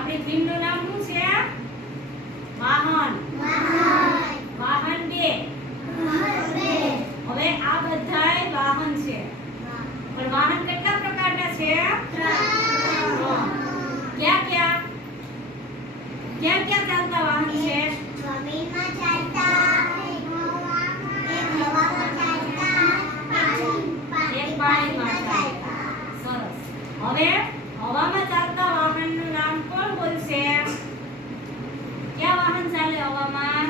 આપણી થીમ નું નામ શું છે? વાહન. વાહન બે. હવે આ બધાય વાહન છે, પણ વાહન કેટલા પ્રકારના છે? ક્યાં ક્યાં ક્યાં ક્યાં ચાલતા વાહન છે? જમીનમાં ચાલતા, એક હવામાં ચાલતા, એક પાણીમાં ચાલતા. સરસ. હવે હવામાં ચાલતા વાહનનું નામ કોણ બોલશે? ક્યાં વાહન ચાલે હવામાં?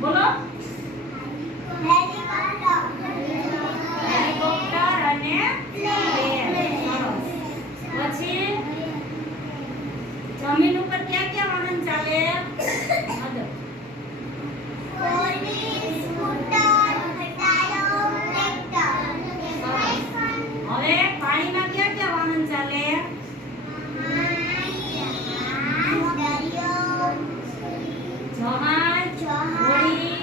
બોલો. હેલિકોપ્ટર અને પ્લેન. સરસ. પછી જમીન ઉપર ક્યાં ક્યાં વાહન ચાલે? આગળ. હવે પાણીમાં ક્યાં ક્યાં વાહન ચાલે? જહાજ, હોડી,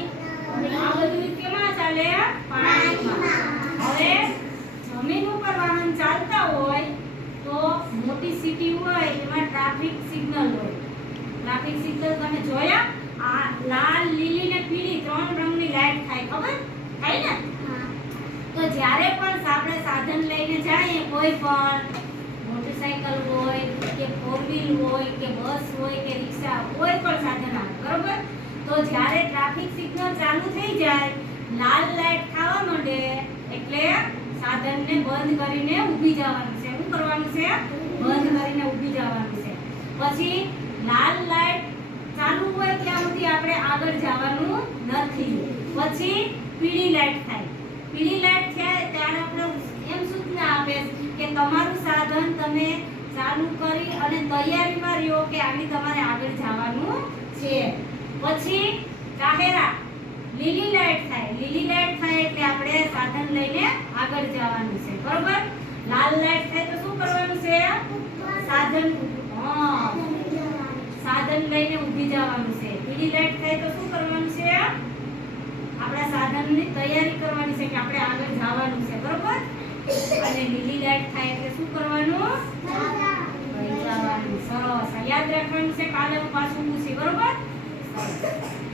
આ બધું કેમાં ચાલે? પાણીમાં. હવે જમીન ઉપર વાહન ચાલતા હોય તો મોટી સિટી હોય એમાં ટ્રાફિક સિગ્નલ હોય. ટ્રાફિક સિગ્નલ તમે જોયા? આ લાલ, લીલી ને પીળી ત્રણ રંગની લાઈટ થાય, ખબર? થાય ને? તો જ્યારે પણ આપણે સાધન લઈને જઈએ, કોઈ પણ મોટરસાઇકલ હોય કે ફોર વ્હીલ હોય કે બસ હોય કે રિક્ષા, કોઈ પણ સાધન આવે, બરોબર? તો જ્યારે ટ્રાફિક સિગ્નલ ચાલુ થઈ જાય, લાલ લાઈટ થવા માંડે એટલે સાધનને બંધ કરીને ઊભી જવાનું છે. શું કરવાનું છે? બંધ કરીને ઊભી જવાનું છે. પછી લાલ લાઈટ ચાલુ હોય ત્યાં સુધી આપણે આગળ જવાનું નથી. પછી પીળી લાઈટ થાય. પીળી લાઈટ થાય ત્યારે આપણે એમ સૂચના આપે કે તમારું સાધન તમે ચાલુ કરી અને તૈયારીમાં રહ્યો કે આગળ તમારે આગળ જવાનું છે. પછી જાહેરાત. લીલી લાઈટ થાય. લીલી લાઈટ થાય એટલે આપણે સાધન લઈને આગળ જવાનું છે, બરોબર? લાલ લાઈટ થાય તો શું કરવાનું છે? સાધન સાધન લઈને ઊભી જવાનું છે. પીળી લાઈટ થાય તો શું કરવાનું છે? આપણા સાધનની તૈયારી કરવાની છે કે આપણે આગળ જવાનું છે, બરોબર? અને લીલી લાઈટ થાય એટલે શું કરવાનું? જવાનું. સરસ. યાદ રાખવાનું છે, કાલે હું પાછું પૂછી, બરોબર? સરસ.